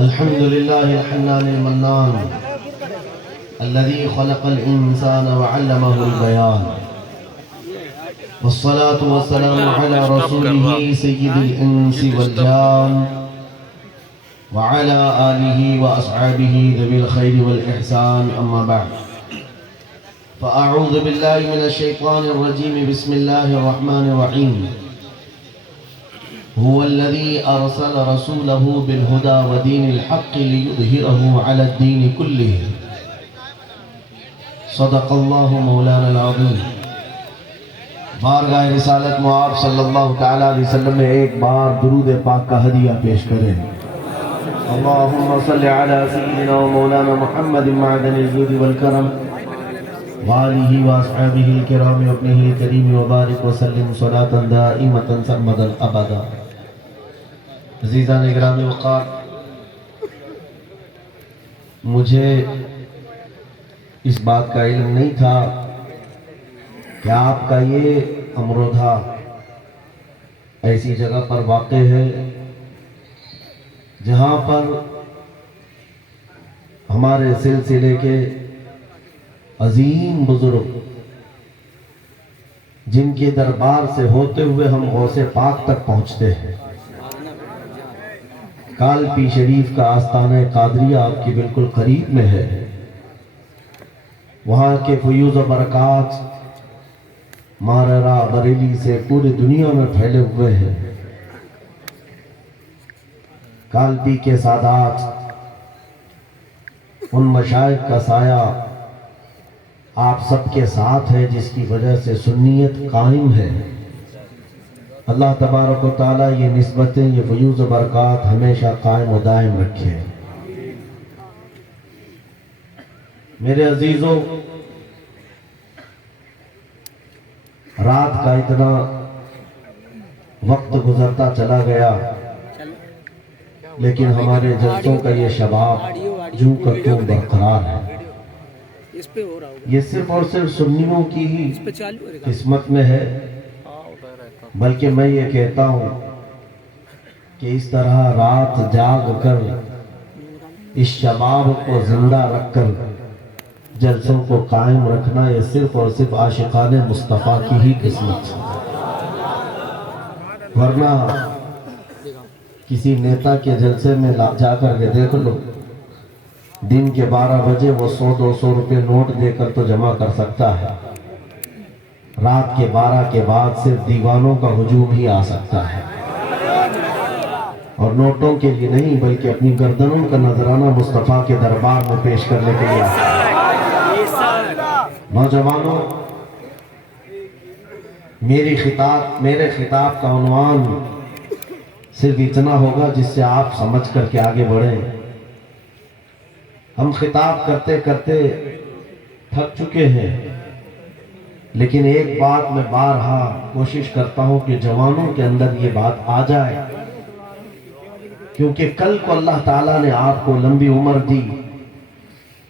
الحمد لله الحنان المنان الذي خلق الإنسان وعلمه البيان، والصلاة والسلام على رسوله سيد الإنس والجان وعلى آله وأصحابه ذوي الخير والإحسان، أما بعد فأعوذ بالله من الشيطان الرجيم. بسم الله الرحمن الرحيم. هو الذي أرسل رسوله بالهدى ودين الحق ليظهره على الدين كله. صدق الله مولانا العظيم. بارگاہ رسالت معاب صلی اللہ تعالیٰ علیہ وسلم میں ایک بار درود پاک کا ہدیہ پیش کریں. اللہم صلی علی سیدنا و مولانا محمد معدن الجود والکرم وآلہ واصحابہ الکرام وابنہ الکریم وبارک وسلم صلاة دائمة سرمدا ابدا. عزیزان گرامی وقار، مجھے اس بات کا علم نہیں تھا کہ آپ کا یہ امرودھا ایسی جگہ پر واقع ہے جہاں پر ہمارے سلسلے کے عظیم بزرگ جن کے دربار سے ہوتے ہوئے ہم غوث پاک تک پہنچتے ہیں، کالپی شریف کا آستانہ قادریہ آپ کی بالکل قریب میں ہے. وہاں کے فیوز و برکات ماررا بریلی سے پوری دنیا میں پھیلے ہوئے ہیں. کالپی کے سادات، ان مشائخ کا سایہ آپ سب کے ساتھ ہے جس کی وجہ سے سنیت قائم ہے. اللہ تبارک و تعالیٰ یہ نسبتیں، یہ فیوز و برکات ہمیشہ قائم و دائم رکھے. میرے عزیزوں، رات کا اتنا وقت گزرتا چلا گیا لیکن ہمارے جلسوں کا یہ شباب یوں کا توں برقرار ہے. یہ صرف اور صرف سنیوں کی ہی قسمت میں ہے، بلکہ میں یہ کہتا ہوں کہ اس طرح رات جاگ کر اس شباب کو زندہ رکھ کر جلسوں کو قائم رکھنا یہ صرف اور صرف عاشقان مصطفیٰ کی ہی قسمت ہے. ورنہ کسی نیتا کے جلسے میں جا کر کے دیکھ لو، دن کے 12 بجے وہ 100-200 روپے نوٹ دے کر تو جمع کر سکتا ہے، رات کے 12 کے بعد صرف دیوانوں کا ہجوم ہی آ سکتا ہے، اور نوٹوں کے لیے نہیں بلکہ اپنی گردنوں کا نذرانہ مصطفیٰ کے دربار میں پیش کرنے کے لیے آتا ہے. نوجوانوں، میرے خطاب کا عنوان صرف اتنا ہوگا جس سے آپ سمجھ کر کے آگے بڑھیں. ہم خطاب کرتے کرتے تھک چکے ہیں، لیکن ایک بات میں بارہا کوشش کرتا ہوں کہ جوانوں کے اندر یہ بات آ جائے، کیونکہ کل کو اللہ تعالیٰ نے آپ کو لمبی عمر دی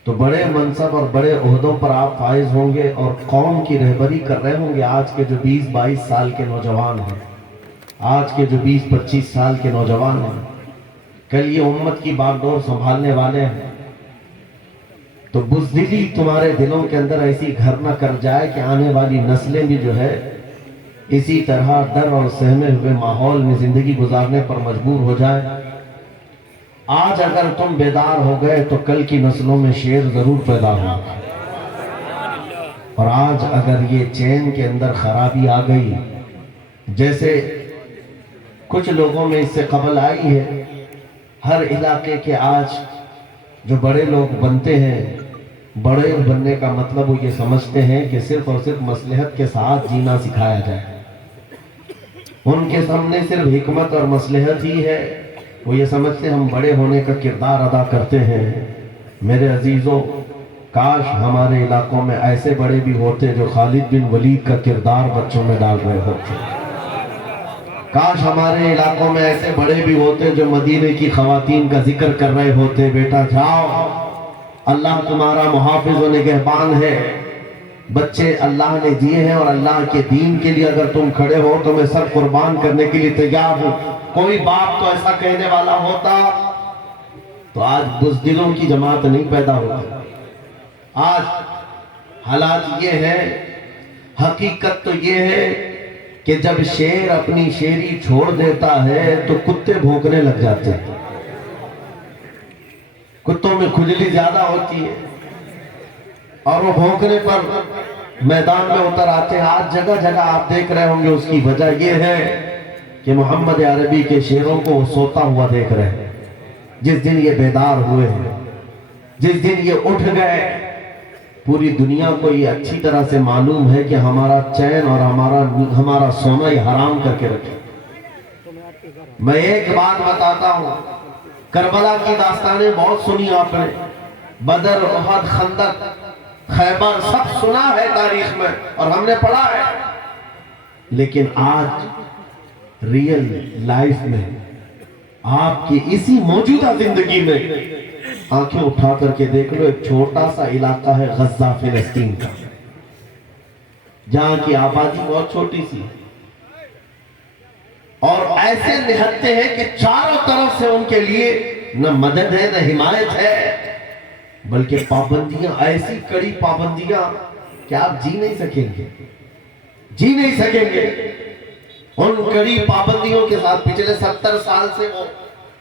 تو بڑے منصب اور بڑے عہدوں پر آپ فائز ہوں گے اور قوم کی رہبری کر رہے ہوں گے. آج کے جو 20-22 سال کے نوجوان ہیں، آج کے جو 20-25 سال کے نوجوان ہیں، کل یہ امت کی باغ ڈور سنبھالنے والے ہیں. تو بزدلی تمہارے دلوں کے اندر ایسی گھر نہ کر جائے کہ آنے والی نسلیں بھی جو ہے اسی طرح ڈر اور سہمے ہوئے ماحول میں زندگی گزارنے پر مجبور ہو جائے. آج اگر تم بیدار ہو گئے تو کل کی نسلوں میں شیر ضرور پیدا ہوگا، اور آج اگر یہ چین کے اندر خرابی آ گئی، جیسے کچھ لوگوں میں اس سے قبل آئی ہے، ہر علاقے کے آج جو بڑے لوگ بنتے ہیں، بڑے بننے کا مطلب وہ یہ سمجھتے ہیں کہ صرف اور صرف مصلحت کے ساتھ جینا سکھایا جائے. ان کے سامنے صرف حکمت اور مصلحت ہی ہے، وہ یہ سمجھتے ہم بڑے ہونے کا کردار ادا کرتے ہیں. میرے عزیزوں، کاش ہمارے علاقوں میں ایسے بڑے بھی ہوتے جو خالد بن ولید کا کردار بچوں میں ڈال رہے ہوتے. کاش ہمارے علاقوں میں ایسے بڑے بھی ہوتے جو مدینے کی خواتین کا ذکر کر رہے ہوتے. بیٹا جاؤ، اللہ تمہارا محافظ و نگہبان ہے. بچے اللہ نے دیے ہیں اور اللہ کے دین کے لیے اگر تم کھڑے ہو تو میں سب قربان کرنے کے لیے تیار ہوں. کوئی باپ تو ایسا کہنے والا ہوتا تو آج بزدلوں کی جماعت نہیں پیدا ہوتی. آج حالات یہ ہے، حقیقت تو یہ ہے کہ جب شیر اپنی شیری چھوڑ دیتا ہے تو کتے بھونکنے لگ جاتے ہیں. کتوں میں کھجلی زیادہ ہوتی ہے اور وہ بھونکنے پر میدان میں اتر آتے ہیں. آج جگہ جگہ آپ دیکھ رہے ہوں گے، اس کی وجہ یہ ہے کہ محمد عربی کے شیروں کو وہ سوتا ہوا دیکھ رہے ہیں. جس دن یہ بیدار ہوئے ہیں، جس دن یہ اٹھ گئے، پوری دنیا کو یہ اچھی طرح سے معلوم ہے کہ ہمارا چین اور ہمارا سونا یہ حرام کر کے رکھے. میں ایک بات بتاتا ہوں، کربلا کی داستانیں بہت سنی آپ نے، بدر، احد، خندق، خیبر، سب سنا ہے تاریخ میں اور ہم نے پڑھا ہے. لیکن آج ریئل لائف میں آپ کی اسی موجودہ زندگی میں آنکھیں اٹھا کر کے دیکھ لو، ایک چھوٹا سا علاقہ ہے غزہ فلسطین کا، جہاں کی آبادی بہت چھوٹی سی اور ایسے نہتے ہیں کہ چاروں طرف سے ان کے لیے نہ مدد ہے نہ حمایت ہے، بلکہ پابندیاں، ایسی کڑی پابندیاں کہ آپ جی نہیں سکیں گے. ان کڑی پابندیوں کے ساتھ پچھلے 70 سال سے وہ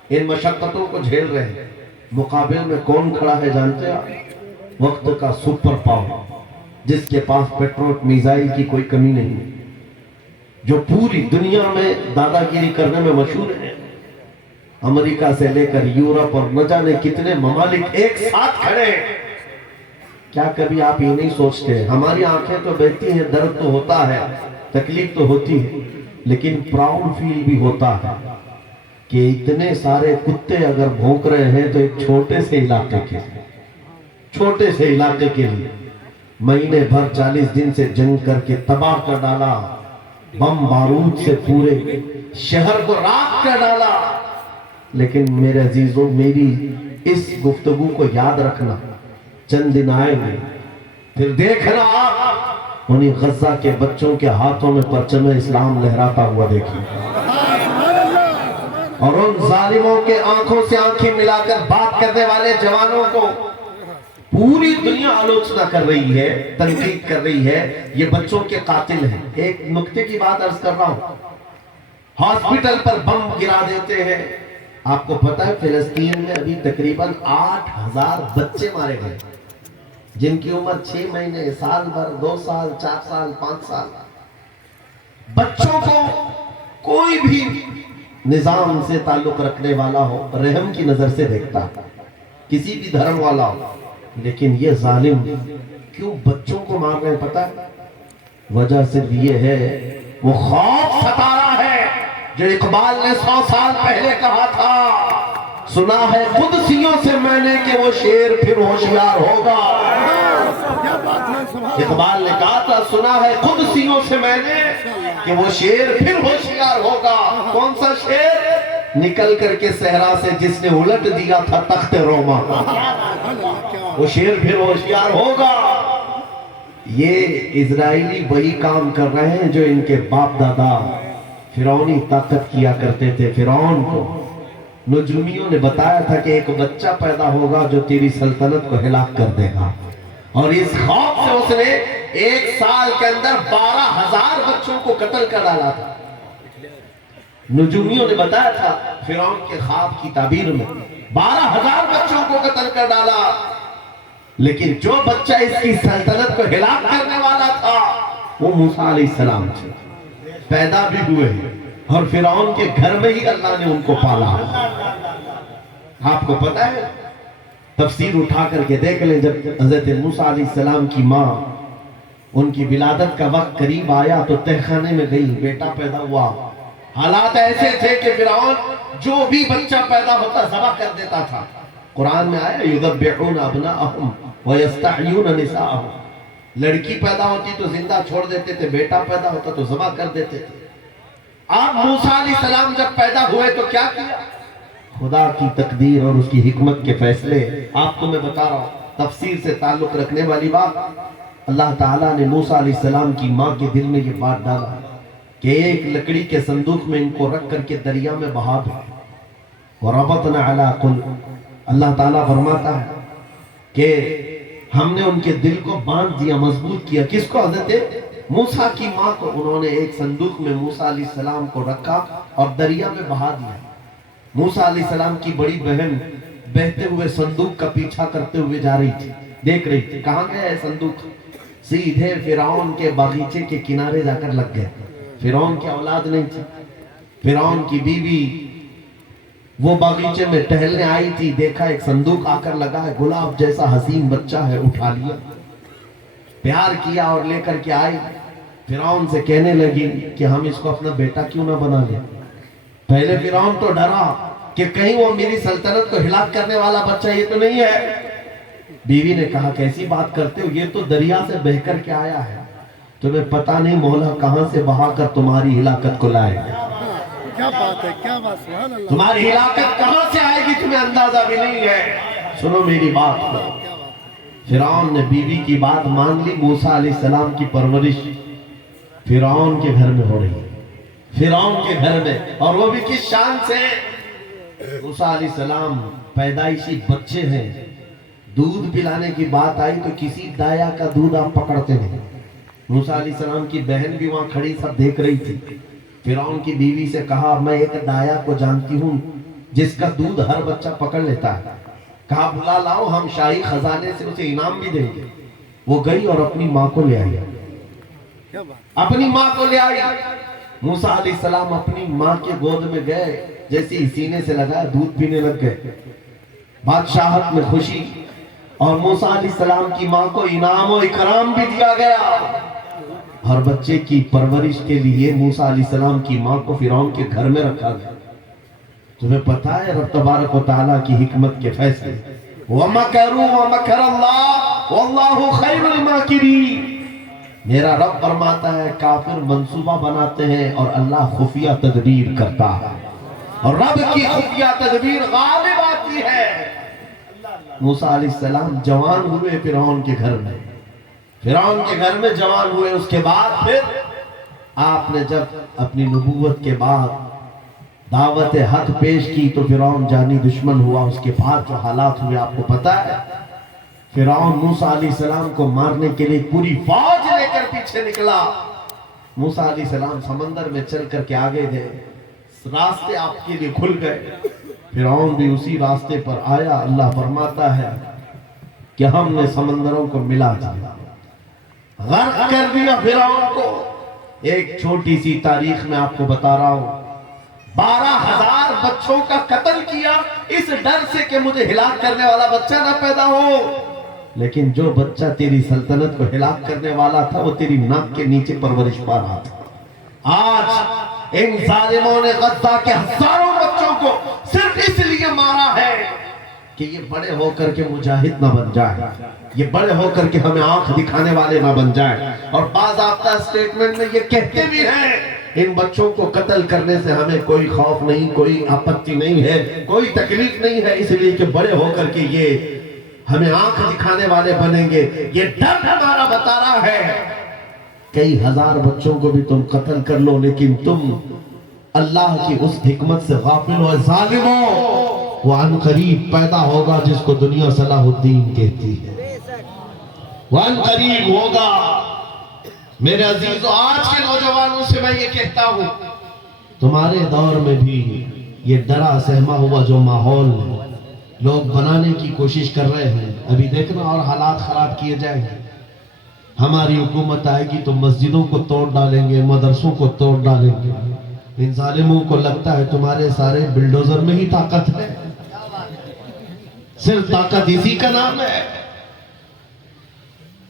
ان مشقتوں کو جھیل رہے ہیں. مقابل میں کون کھڑا ہے جانتے ہیں؟ وقت کا سپر پاور، جس کے پاس پیٹرول میزائل کی کوئی کمی نہیں ہے، جو پوری دنیا میں دادا گیری کرنے میں مشہور ہے. امریکہ سے لے کر یورپ اور نہ جانے کتنے ممالک ایک ساتھ کھڑے ہیں. کیا کبھی آپ یہ نہیں سوچتے؟ ہماری آنکھیں تو بہتی ہیں، درد تو ہوتا ہے، تکلیف تو ہوتی ہے، لیکن پراؤڈ فیل بھی ہوتا ہے کہ اتنے سارے کتے اگر بھونک رہے ہیں تو ایک چھوٹے سے علاقے کے لیے مہینے بھر 40 دن سے جنگ کر کے تباہ کر ڈالا، بم بارود سے پورے شہر کو راکھ کر ڈالا. لیکن میرے عزیزوں، میری اس گفتگو کو یاد رکھنا، چند دن آئے گے پھر دیکھنا آپ انہیں غزہ کے بچوں کے ہاتھوں میں پرچم اسلام لہراتا ہوا دیکھیں، اور ان ظالموں کے آنکھوں سے آنکھیں ملا کر بات کرنے والے جوانوں کو پوری دنیا آلوچنا کر رہی ہے، تنقید کر رہی ہے، یہ بچوں کے قاتل ہیں. ایک نکتے کی بات عرض کر رہا ہوں، ہاسپٹل پر بم گرا دیتے ہیں. آپ کو پتہ ہے فلسطین میں ابھی تقریباً 8000 بچے مارے گئے، جن کی عمر 6 مہینے، سال بھر، 2 سال، 4 سال، 5 سال. بچوں کو کوئی بھی نظام سے تعلق رکھنے والا ہو، رحم کی نظر سے دیکھتا، کسی بھی دھرم والا ہو. لیکن یہ ظالم کیوں بچوں کو مار رہے ہیں پتہ ہے؟ وجہ صرف یہ ہے، وہ خوف ستا رہا ہے جو اقبال نے 100 سال پہلے کہا تھا، سنا ہے قدسیوں سے میں نے کہ وہ شیر پھر ہوشیار ہوگا. اقبال نے کہا تھا، سنا ہے قدسیوں سے میں نے کہ وہ شیر پھر ہوشیار ہوگا. کون سا شیر؟ نکل کر کے صحرا سے جس نے الٹ دیا تھا تخت روما، وہ شیر پھر ہوشیار ہوگا. یہ اسرائیلی وہی کام کر رہے ہیں جو ان کے باپ دادا فرعونی طاقت کیا کرتے تھے. فرعون کو نجومیوں نے بتایا تھا کہ ایک بچہ پیدا ہوگا جو تیری سلطنت کو ہلاک کر دے گا، اور اس خوف سے اس نے 1 سال کے اندر 12,000 بچوں کو قتل کر ڈالا تھا. نجومیوں نے بتایا تھا فرعون کے خواب کی تعبیر میں 12,000 بچوں کو قتل کر ڈالا. لیکن جو بچہ اس کی سلطنت کو ہلاک کرنے والا تھا وہ موسیٰ علیہ السلام تھے، پیدا بھی ہوئے اور فرعون کے گھر میں ہی اللہ نے ان کو پالا. آپ کو پتہ ہے، تفسیر اٹھا کر کے دیکھ لیں، جب حضرت موسیٰ علیہ السلام کی ماں، ان کی ولادت کا وقت قریب آیا تو تہخانے میں گئی، بیٹا پیدا ہوا. حالات ایسے تھے کہ فرعون جو بھی بچہ پیدا ہوتا ذبح کر دیتا تھا. قرآن میں آیا یذبحون ابناءہم ویستحیون نساءہم، لڑکی پیدا ہوتی تو زندہ چھوڑ دیتے تھے، بیٹا پیدا ہوتا تو ذبح کر دیتے تھے. آپ موسیٰ علیہ السلام جب پیدا ہوئے تو کیا کیا؟ خدا کی تقدیر اور اس کی حکمت کے فیصلے آپ کو میں بتا رہا ہوں. تفسیر سے تعلق رکھنے والی بات، اللہ تعالیٰ نے موسیٰ علیہ السلام کی ماں کے دل میں یہ بات ڈالا کہ ایک لکڑی کے صندوق میں ان کو رکھ کر کے دریا میں بہا دو. وَرَبَطْنَا عَلَىٰ قُلْوِ، اللہ تعالیٰ فرماتا ہے کہ ہم نے ان کے دل کو باندھ دیا، مضبوط کیا۔ کس کو؟ حضرت موسیٰ کی ماں کو۔ انہوں نے ایک صندوق میں موسیٰ علیہ السلام کو رکھا اور دریا میں بہا دیا۔ موسیٰ علیہ السلام کی بڑی بہن بہتے ہوئے صندوق کا پیچھا کرتے ہوئے جا رہی تھی، دیکھ رہی تھی کہاں گیا ہے صندوق۔ سیدھے فرعون کے باغیچے کے کنارے جا کر لگ گئے۔ فرعون کی اولاد نہیں تھی، فرعون کی بیوی وہ باغیچے میں ٹہلنے آئی تھی، دیکھا ایک صندوق آ کر لگا ہے، گلاب جیسا حسین بچہ ہے، اٹھا لیا، پیار کیا اور لے کر کے آئی۔ فرعون سے کہنے لگی کہ ہم اس کو اپنا بیٹا کیوں نہ بنا لیں۔ پہلے فرعون تو ڈرا کہ کہیں وہ میری سلطنت کو ہلاک کرنے والا بچہ یہ تو نہیں ہے۔ بیوی نے کہا کیسی بات کرتے ہو، یہ تو دریا سے بہہ کر کے آیا ہے، تمہیں پتہ نہیں مولا کہاں سے بہا کر تمہاری ہلاکت کو لائے گا۔ کیا بات ہے، کیا بات، سبحان اللہ۔ تمہاری ہلاکت کہاں سے آئے گی تمہیں اندازہ بھی نہیں ہے۔ سنو میری بات کو۔ فرعون نے بیوی کی بات مان لی۔ موسیٰ علیہ السلام کی پرورش فرعون کے گھر میں ہو رہی ہے، فرعون کے گھر میں، اور وہ بھی کس شان سے۔ موسیٰ علیہ السلام پیدائشی بچے ہیں، دودھ پلانے کی بات آئی تو کسی دایا کا دودھ آپ پکڑتے نہیں۔ موسیٰ علیہ السلام کی بہن بھی وہاں کھڑی سب دیکھ رہی تھی۔ فرعون کی بیوی سے کہا میں ایک دایا کو جانتی ہوں جس کا دودھ ہر بچہ پکڑ لیتا ہے، کہا بلا لاؤ، ہم شاہی خزانے سے اسے انعام بھی دیں گے۔ وہ گئی اور اپنی ماں کو لے آئی، اپنی ماں کو لے آئی۔ موسیٰ علیہ السلام اپنی ماں کے گود میں گئے، جیسے ہی سینے سے لگا دودھ پینے لگ گئے۔ بادشاہت میں خوشی، اور موسیٰ علیہ السلام کی ماں کو انعام و اکرام بھی دیا گیا۔ ہر بچے کی پرورش کے لیے موسیٰ علیہ السلام کی ماں کو فرعون کے گھر میں رکھا گیا۔ تمہیں پتہ ہے رب تبارک و تعالیٰ کی حکمت کے فیصلے، وَمَكَرُوا وَمَكَرَ اللَّهُ وَاللَّهُ خَيْرُ الْمَاكِرِينَ۔ میرا رب فرماتا ہے کافر منصوبہ بناتے ہیں اور اللہ خفیہ تدبیر کرتا ہے، اور رب کی خفیہ تدبیر غالب آتی ہے۔ موسیٰ علیہ السلام جوان ہوئے فرعون کے گھر میں، فرعون کے گھر میں جوان ہوئے۔ اس کے بعد پھر آپ نے جب اپنی نبوت کے بعد دعوت حق پیش کی تو فرعون جانی دشمن ہوا۔ اس کے بعد جو حالات ہوئے آپ کو پتہ ہے۔ فرعون موسیٰ علیہ السلام کو مارنے کے لیے پوری فوج لے کر پیچھے نکلا۔ موسیٰ علیہ السلام سمندر میں چل کر کے آگے گئے، راستے آپ کے لیے کھل گئے، فرعون بھی اسی راستے پر آیا۔ اللہ فرماتا ہے کہ ہم نے سمندروں کو ملا دیا، غرق کر دیا فرعون کو۔ ایک چھوٹی سی تاریخ میں آپ کو بتا رہا ہوں، 12,000 بچوں کا قتل کیا اس ڈر سے کہ مجھے ہلاک کرنے والا بچہ نہ پیدا ہو۔ لیکن جو بچہ تیری سلطنت کو ہلاک کرنے والا تھا وہ تیری ناک کے نیچے پرورش پا رہا تھا۔ آج ان ظالموں نے غزہ کے ہزاروں بچوں کو صرف اس لیے مارا ہے کہ یہ بڑے ہو کر کے مجاہد نہ بن جائے، یہ بڑے ہو کر کے ہمیں آنکھ دکھانے والے نہ بن جائے۔ اور باضابطہ اسٹیٹمنٹ میں یہ کہتے بھی ہیں ان بچوں کو قتل کرنے سے ہمیں کوئی خوف نہیں، کوئی آپتی نہیں ہے، کوئی تکلیف نہیں ہے، اس لیے کہ بڑے ہو کر کے یہ ہمیں آنکھ دکھانے والے بنیں گے۔ یہ ڈر ہمارا بتا رہا ہے کئی ہزار بچوں کو بھی تم قتل کر لو، لیکن تم اللہ کی اس حکمت سے غافل ہو ظالموں۔ وہ ان قریب پیدا ہوگا جس کو دنیا صلاح الدین کہتی ہے، وہ ان قریب ہوگا۔ میرے عزیزو، آج کے نوجوانوں سے میں یہ کہتا ہوں، تمہارے دور میں بھی یہ ڈرا سہما ہوا جو ماحول لوگ بنانے کی کوشش کر رہے ہیں، ابھی دیکھنا اور حالات خراب کیے جائیں گے۔ ہماری حکومت آئے گی تو مسجدوں کو توڑ ڈالیں گے، مدرسوں کو توڑ ڈالیں گے۔ ان ظالموں کو لگتا ہے تمہارے سارے بلڈوزر میں ہی طاقت ہے، صرف طاقت اسی کا نام ہے۔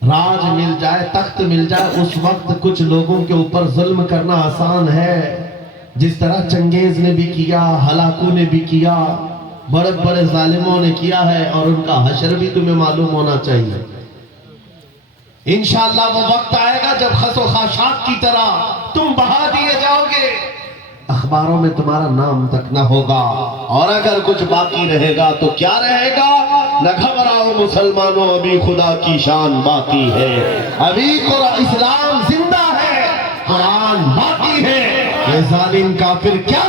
راج مل جائے، تخت مل جائے، اس وقت کچھ لوگوں کے اوپر ظلم کرنا آسان ہے، جس طرح چنگیز نے بھی کیا، ہلاکو نے بھی کیا، بڑے بڑے ظالموں نے کیا ہے، اور ان کا حشر بھی تمہیں معلوم ہونا چاہیے۔ انشاءاللہ وہ وقت آئے گا جب خس و خاشاک کی طرح تم بہا دیے جاؤ گے، اخباروں میں تمہارا نام تک نہ ہوگا، اور اگر کچھ باقی رہے گا تو کیا رہے گا؟ نہ گھبراؤ مسلمانوں، ابھی خدا کی شان باقی ہے، ابھی اسلام زندہ ہے، قرآن باقی ہے۔ یہ ظالم کافر کیا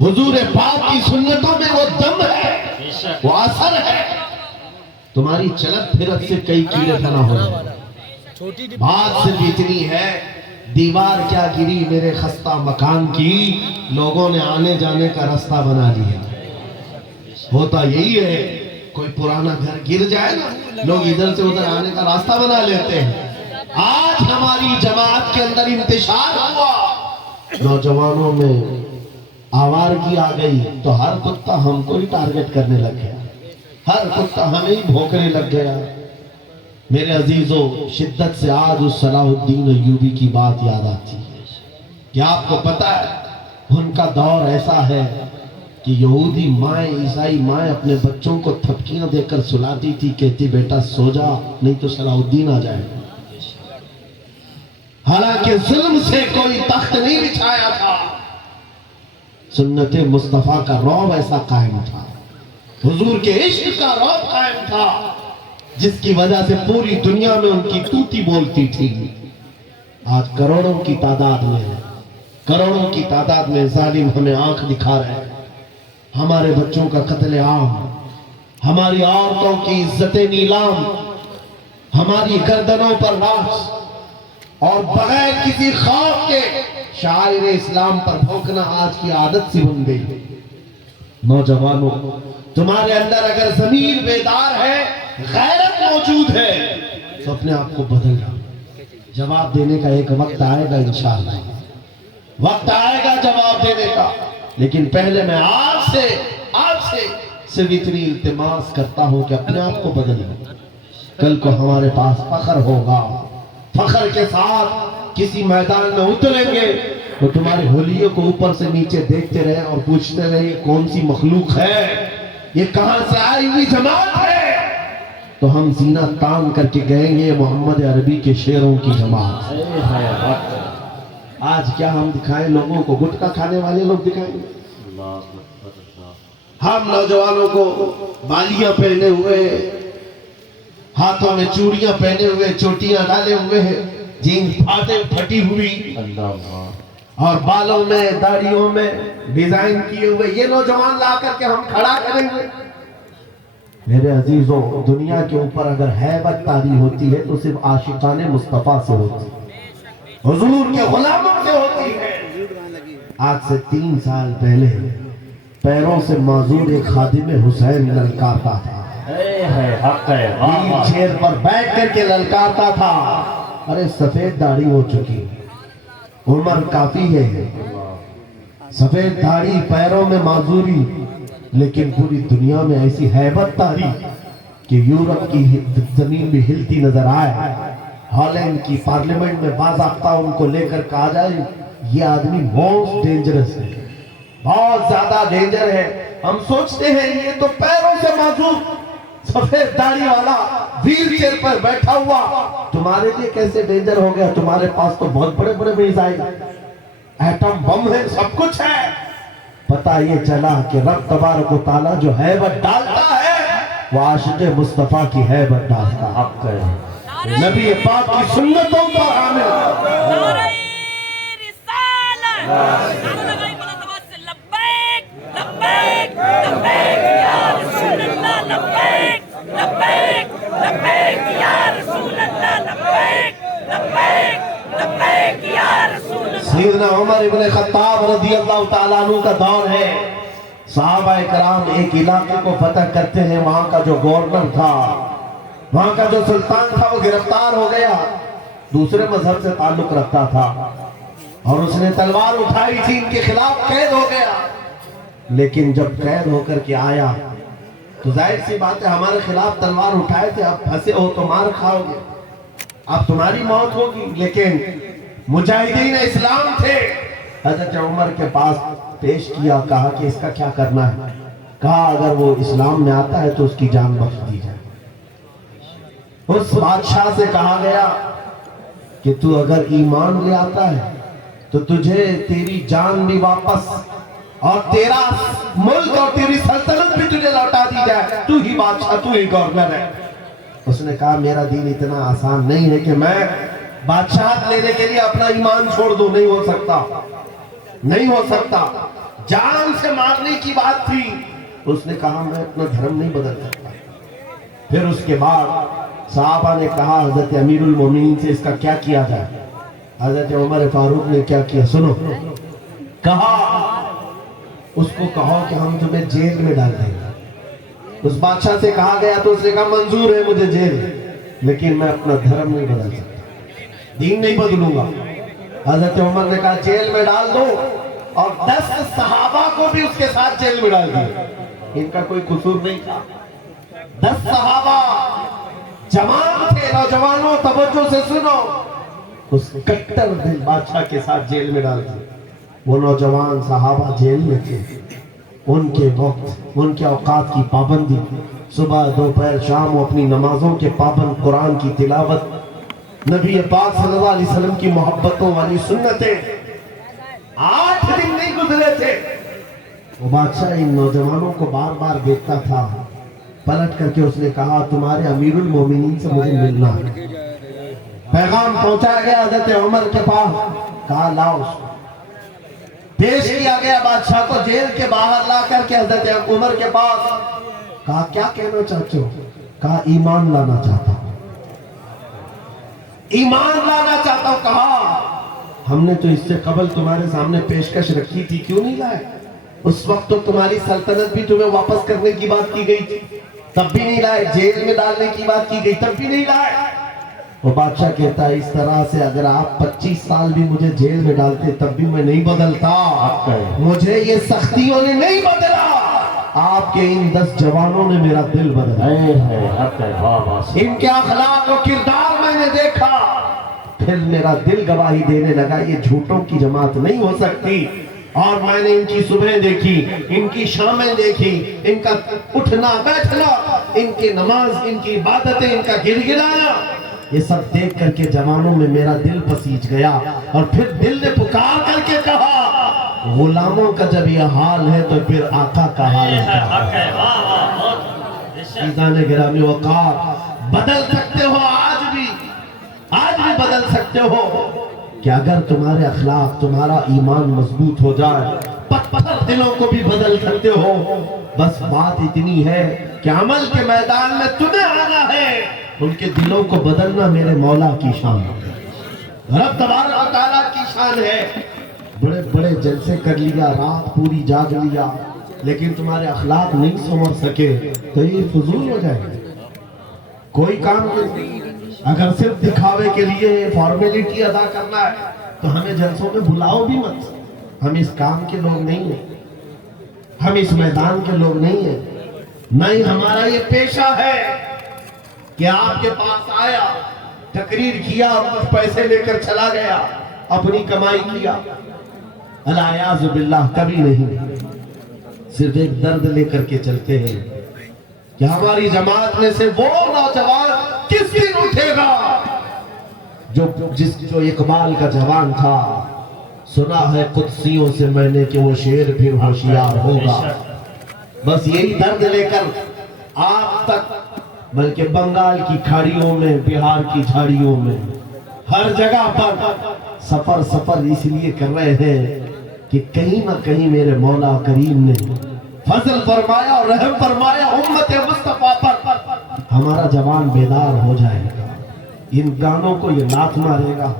حضور پاک کی سنتوں میں وہ دم ہے، وہ اثر ہے، تمہاری چلت پھرت سے کئی کیڑے پناہ ہو جائیں۔ بات صرف اتنی ہے، دیوار کیا گری میرے خستہ مکان کی، لوگوں نے آنے جانے کا راستہ بنا لیا۔ ہوتا یہی ہے، کوئی پرانا گھر گر جائے نا، لوگ ادھر سے ادھر آنے کا راستہ بنا لیتے ہیں۔ آج ہماری جماعت کے اندر انتشار ہوا، نوجوانوں میں آوارگی آ گئی تو ہر کتا ہم کو ہی ٹارگٹ کرنے لگ گیا، ہر کتا ہمیں ہی بھونکنے لگ گیا۔ میرے عزیزوں، شدت سے آج اس صلاح الدین ایوبی کی بات یاد آتی ہے کہ آپ کو پتہ ہے ان کا دور ایسا ہے کہ یہودی مائیں، عیسائی مائیں اپنے بچوں کو تھپکیاں دے کر سلاتی تھی، کہتی بیٹا سو جا نہیں تو صلاح الدین آ جائے گا۔ حالانکہ ظلم سے کوئی تخت نہیں بچھایا تھا، سنت مصطفیٰ کا رعب ایسا قائم تھا، حضور کے عشق کا رعب قائم تھا، جس کی وجہ سے پوری دنیا میں ان کی توتی بولتی تھی۔ آج کروڑوں کی تعداد میں ہے، کروڑوں کی تعداد میں ظالم ہمیں آنکھ دکھا رہے ہیں، ہمارے بچوں کا قتل عام، ہماری عورتوں کی عزت نیلام، ہماری گردنوں پر راج، اور بغیر کسی خوف کے شاعر اسلام پر بھونکنا آج کی عادت سی بن گئی۔ نوجوانوں، تمہارے اندر اگر ضمیر بیدار ہے، غیرت موجود ہے، تو اپنے آپ کو بدل جاؤ۔ جواب دینے کا ایک وقت آئے گا انشاءاللہ، وقت آئے گا جواب دینے کا، لیکن پہلے میں آپ سے صرف اتنی التماس کرتا ہوں کہ اپنے آپ کو بدل لو۔ کل کو ہمارے پاس فخر ہوگا، فخر کے ساتھ کسی میدان میں اتریں گے تو تمہارے ہولیوں کو اوپر سے نیچے دیکھتے رہے اور پوچھتے رہے یہ کون سی مخلوق ہے، یہ کہاں سے آئی ہوئی جماعت ہے، تو ہم سینہ تان کر کے کہیں گے محمد عربی کے شعروں کی جماعت ہے۔ آج کیا ہم دکھائیں لوگوں کو؟ گٹکا کھانے والے لوگ دکھائیں گے؟ ہم نوجوانوں کو بالیاں پہنے ہوئے، ہاتھوں میں چوڑیاں پہنے ہوئے، چوٹیاں ڈالے ہوئے ہیں، جینز پھٹی ہوئی، اور بالوں میں داڑھیوں میں ڈیزائن کیے ہوئے یہ نوجوان لا کر کے ہم کھڑا کریں گے۔ میرے عزیزوں، دنیا کے اوپر اگر ہیبت طاری ہوتی ہے تو صرف عاشقان مصطفیٰ سے ہوتی ہے، حضور کے غلاموں سے ہوتی ہے۔ آج سے 3 سال پہلے پیروں سے معذور ایک خادم حسین للکارتا تھا، ویل چیئر پر بیٹھ کر کے للکارتا تھا، ارے سفید داڑھی ہو چکی، عمر کافی ہے، سفید داڑھی، پیروں میں معذوری، لیکن پوری دنیا میں ایسی ہیبت طاری کہ یورپ کی زمین بھی ہلتی نظر آئے، ہالینڈ کی پارلیمنٹ میں باضابطہ ان کو لے کر کہا جائے یہ آدمی موسٹ ڈینجرس ہے، بہت زیادہ ڈینجر ہے۔ ہم سوچتے ہیں یہ تو پیروں سے معذور سفید داڑھی والا ویل چیئر پر بیٹھا ہوا تمہارے لیے کیسے ڈینجر ہو گیا؟ تمہارے پاس تو بہت بڑے بڑے میزائل، ایٹم بم ہے، سب کچھ ہے۔ پتہ یہ چلا کہ رب تبارک و تعالیٰ جو ہیبت ڈالتا ہے وہ عاشق مصطفیٰ کی ہیبت ڈالتا ہے، نبی پاک کی سنتوں پر عامل نعرہ رسالت، نعرہ لگائی بلا تواز سے لبیک لبیک لبیک یا رسول اللہ، لبیک لبیک لبیک یا رسول اللہ، لبیک لبیک لبیک یا رسول اللہ۔ سیدنا عمر ابن خطاب رضی اللہ تعالیٰ عنہ کا دور ہے، صحابہ کرام ایک علاقے کو فتح کرتے ہیں، وہاں کا جو گورنر تھا، وہاں کا جو سلطان تھا وہ گرفتار ہو گیا، دوسرے مذہب سے تعلق رکھتا تھا اور اس نے تلوار اٹھائی تھی، ان کے خلاف قید ہو گیا۔ لیکن جب قید ہو کر کے آیا تو ظاہر سی بات ہے ہمارے خلاف تلوار اٹھائے تھے، اب پھنسے ہو تو مار کھاؤ گے، اب تمہاری موت ہوگی، لیکن مجاہدین اسلام تھے، حضرت عمر کے پاس پیش کیا، کہا کہ اس کا کیا کرنا ہے؟ کہا اگر وہ اسلام میں آتا ہے تو اس کی جان بخش دی جائے۔ اس بادشاہ سے کہا گیا کہ تو اگر ایمان لے آتا ہے تو تجھے تیری جان بھی واپس اور تیرا ملک اور تیری سلطنت بھی تجھے لوٹا دی جائے، تو ہی بادشاہ، تو ہی گورنر ہے۔ اس نے کہا میرا دین اتنا آسان نہیں ہے کہ میں بادشاہت لینے کے لیے اپنا ایمان چھوڑ دوں، نہیں ہو سکتا، نہیں ہو سکتا۔ جان سے مارنے کی بات تھی. اس نے کہا میں اپنا دھرم نہیں بدل سکتا. پھر اس کے بعد صحابہ نے کہا حضرت امیر المومنین سے اس کا کیا کیا جائے. حضرت عمر فاروق نے کیا کیا سنو. کہا اس کو کہو کہ ہم تمہیں جیل میں ڈال دیں گے. اس بادشاہ سے کہا گیا تو اس نے کہا منظور ہے مجھے جیل, لیکن میں اپنا دھرم نہیں بدل سکتا, دین نہیں بدلوں گا. حضرت عمر نے کہا جیل میں ڈال دو, اور 10 صحابہ کو بھی اس کے ساتھ جیل میں ڈال دیا. ان کا کوئی قصور نہیں تھا. 10 صحابہ جوان تھے. نوجوانوں توجہ سے سنو, اس کٹر دل بادشاہ کے ساتھ جیل میں ڈال دیا. وہ نوجوان صحابہ جیل میں تھے. ان کے وقت, ان کے اوقات کی پابندی, صبح دوپہر شام وہ اپنی نمازوں کے پابند, قرآن کی تلاوت, نبی پاک صلی اللہ علیہ وسلم کی محبتوں والی سنتیں. 8 دن نہیں گزرے تھے. وہ بادشاہ ان نوجوانوں کو بار بار دیکھتا تھا. پلٹ کر کے اس نے کہا تمہارے امیر المومنین سے مجھے ملنا ہے. پیغام پہنچایا گیا حضرت عمر کے پاس. کہا لاؤ اس کو. پیش کیا گیا بادشاہ کو جیل کے باہر لا کر کے حضرت عمر کے پاس. کہا کیا کہنا چاہتے ہو؟ کہا ایمان لانا چاہتا ہوں, ایمان لانا چاہتا ہوں. کہا ہم نے تو اس سے قبل تمہارے سامنے پیشکش رکھی تھی, کیوں نہیں لائے؟ اس وقت تو تمہاری سلطنت بھی تمہیں واپس کرنے کی بات کی گئی تھی, تب بھی نہیں لائے. جیل میں ڈالنے کی بات کی گئی, تب بھی نہیں لائے. وہ بادشاہ کہتا ہے اس طرح سے اگر آپ 25 سال بھی مجھے جیل میں ڈالتے تب بھی میں نہیں بدلتا. مجھے یہ سختیوں نے نہیں بدلا, آپ کے ان 10 جوانوں نے میرا دل بدلا. ان کے اخلاق و کردار میں نے دیکھا, پھر میرا دل گواہی دینے لگا یہ جھوٹوں کی جماعت نہیں ہو سکتی. اور میں نے ان کی صبح دیکھی, ان کی شامیں دیکھی, ان کا اٹھنا بیٹھنا, ان کی نماز, ان کی عبادتیں, ان کا گڑگڑانا, یہ سب دیکھ کر کے جوانوں میں میرا دل پسیج گیا. اور پھر دل نے پکار کر کے کہا غلاموں کا جب یہ حال ہے تو پھر آقا کا حال ہے. عزیزان گرامی وقار, بدل سکتے ہو آج بھی بدل سکتے ہو کہ اگر تمہارے اخلاق, تمہارا ایمان مضبوط ہو جائے, پتھر دلوں کو بھی بدل سکتے ہو. بس بات اتنی ہے کہ عمل کے میدان میں تمہیں آنا ہے, ان کے دلوں کو بدلنا میرے مولا کی شان ہے, رب تبارک و تعالیٰ کی شان ہے. بڑے بڑے جلسے کر لیا, رات پوری جاگ لیا, لیکن تمہارے اخلاق نہیں سنور سکے تو یہ فضول ہو جائے, کوئی کام نہیں. اگر صرف دکھاوے کے لیے فارمیلٹی ادا کرنا ہے تو ہمیں جلسوں میں بلاؤ بھی مت. ہم اس کام کے لوگ نہیں ہیں, ہم اس میدان کے لوگ نہیں ہیں. نہیں, ہمارا یہ پیشہ ہے کہ آپ کے پاس آیا, تقریر کیا, کچھ پیسے لے کر چلا گیا, اپنی کمائی کیا. العیاذ باللہ کبھی نہیں. صرف ایک درد لے کر کے چلتے ہیں کہ ہماری جماعت میں سے وہ نوجوان کس دن اٹھے گا جو اقبال کا جوان تھا. سنا ہے قدسیوں سے میں نے کہ وہ شیر پھر ہوشیار ہوگا. بس یہی درد لے کر آپ تک, بلکہ بنگال کی کھاڑیوں میں, بہار کی جھاڑیوں میں, ہر جگہ پر سفر اس لیے کر رہے ہیں کہ کہیں نہ کہیں میرے مولا کریم نے فضل فرمایا اور رحم فرمایا امت مصطفیٰ پر, ہمارا جوان بیدار ہو جائے گا, ان گانوں کو یہ لات مارے گا,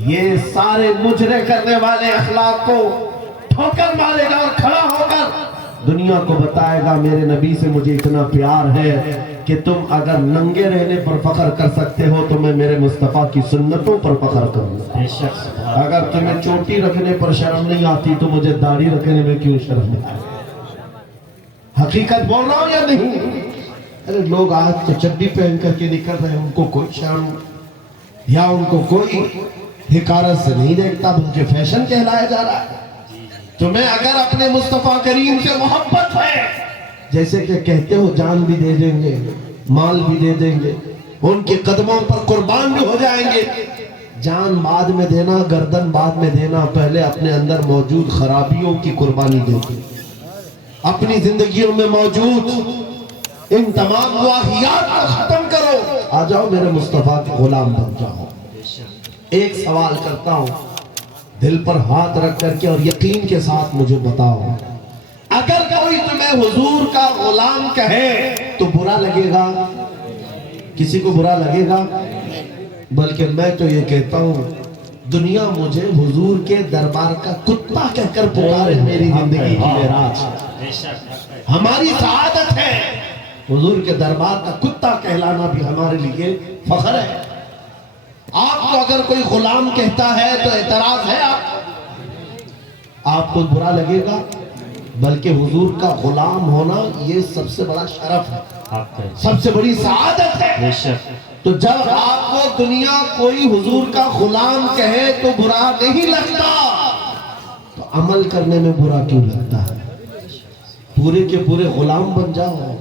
یہ سارے مجرے کرنے والے اخلاق کو ٹھوکر مارے گا, اور کھڑا ہو کر دنیا کو بتائے گا میرے نبی سے مجھے اتنا پیار ہے کہ تم اگر ننگے رہنے پر فخر کر سکتے ہو تو میں میرے مصطفیٰ کی سنتوں پر فخر کروں گا. اگر تمہیں چوٹی رکھنے پر شرم نہیں آتی تو مجھے داڑھی رکھنے میں کیوں شرم آتی؟ حقیقت بول رہا ہوں یا نہیں؟ ارے لوگ آج تو چڈی پہن کر کے نکل رہے ہیں, ان کو کوئی شرم یا ان کو کوئی حقارت سے نہیں دیکھتا, بلکہ فیشن کہلایا جا رہا ہے. تمہیں اگر اپنے مصطفیٰ کریم سے محبت ہے, جیسے کہ کہتے ہو جان بھی دے دیں گے, مال بھی دے دیں گے, ان کے قدموں پر قربان بھی ہو جائیں گے. جان بعد میں دینا, گردن بعد میں دینا, پہلے اپنے اندر موجود خرابیوں کی قربانی دیتے. اپنی زندگیوں میں موجود ان تمام واہیات کو ختم کرو, آ جاؤ میرے مصطفیٰ کے غلام بن جاؤ. ایک سوال کرتا ہوں, دل پر ہاتھ رکھ کر کے اور یقین کے ساتھ مجھے بتاؤ، اگر کوئی تمہیں حضور کا غلام کہے تو برا لگے گا؟ کسی کو برا لگے گا؟ بلکہ میں تو یہ کہتا ہوں دنیا مجھے حضور کے دربار کا کتا کہہ کر پکارے، میری زندگی کی معراج، ہماری سعادت ہے۔ حضور کے دربار کا کتا کہلانا بھی ہمارے لیے فخر ہے۔ آپ کو اگر کوئی غلام کہتا ہے تو اعتراض ہے آپ کو برا لگے گا؟ بلکہ حضور کا غلام ہونا یہ سب سے بڑا شرف ہے، سب سے بڑی سعادت ہے۔ تو جب آپ کو دنیا کوئی حضور کا غلام کہے تو برا نہیں لگتا، تو عمل کرنے میں برا کیوں لگتا ہے؟ پورے کے پورے غلام بن جاؤ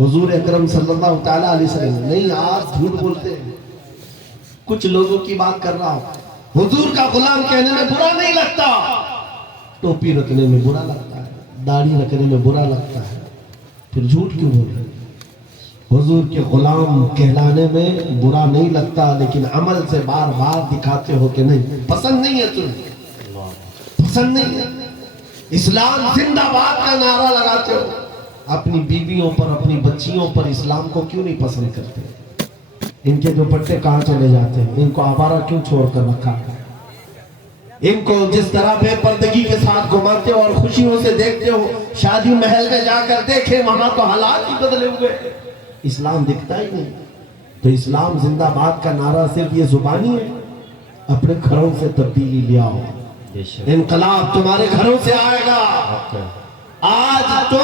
حضور اکرم صلی اللہ تعالیٰ علیہ وسلم۔ نہیں، آپ جھوٹ بولتے ہیں، کچھ لوگوں کی بات کر رہا ہوں۔ حضور کا غلام کہنے میں برا نہیں لگتا، ٹوپی رکھنے میں برا لگتا ہے، داڑھی رکھنے میں برا لگتا ہے، پھر جھوٹ کیوں بول رہے ہیں؟ حضور کے غلام کہلانے میں برا نہیں لگتا، لیکن عمل سے بار بار دکھاتے ہو کہ نہیں، پسند نہیں ہے تمہیں، پسند نہیں ہے۔ اسلام زندہ باد کا نعرہ لگاتے ہو، اپنی بیویوں پر اپنی بچیوں پر اسلام کو کیوں نہیں پسند کرتے؟ ان کے دوپٹے کہاں چلے جاتے ہیں؟ ان کو آوارہ کیوں چھوڑ کر رکھا ہے؟ ان کو جس طرح بے پردگی کے ساتھ گھماتے ہو اور خوشیوں سے دیکھتے ہو، شادی محل میں جا کر دیکھیں وہاں تو حالات ہی بدلے ہوئے، اسلام دکھتا ہی نہیں۔ تو اسلام زندہ باد کا نعرہ صرف یہ زبانی ہے؟ اپنے گھروں سے تبدیلی لے آؤ، انقلاب تمہارے گھروں سے آئے گا۔ آج تو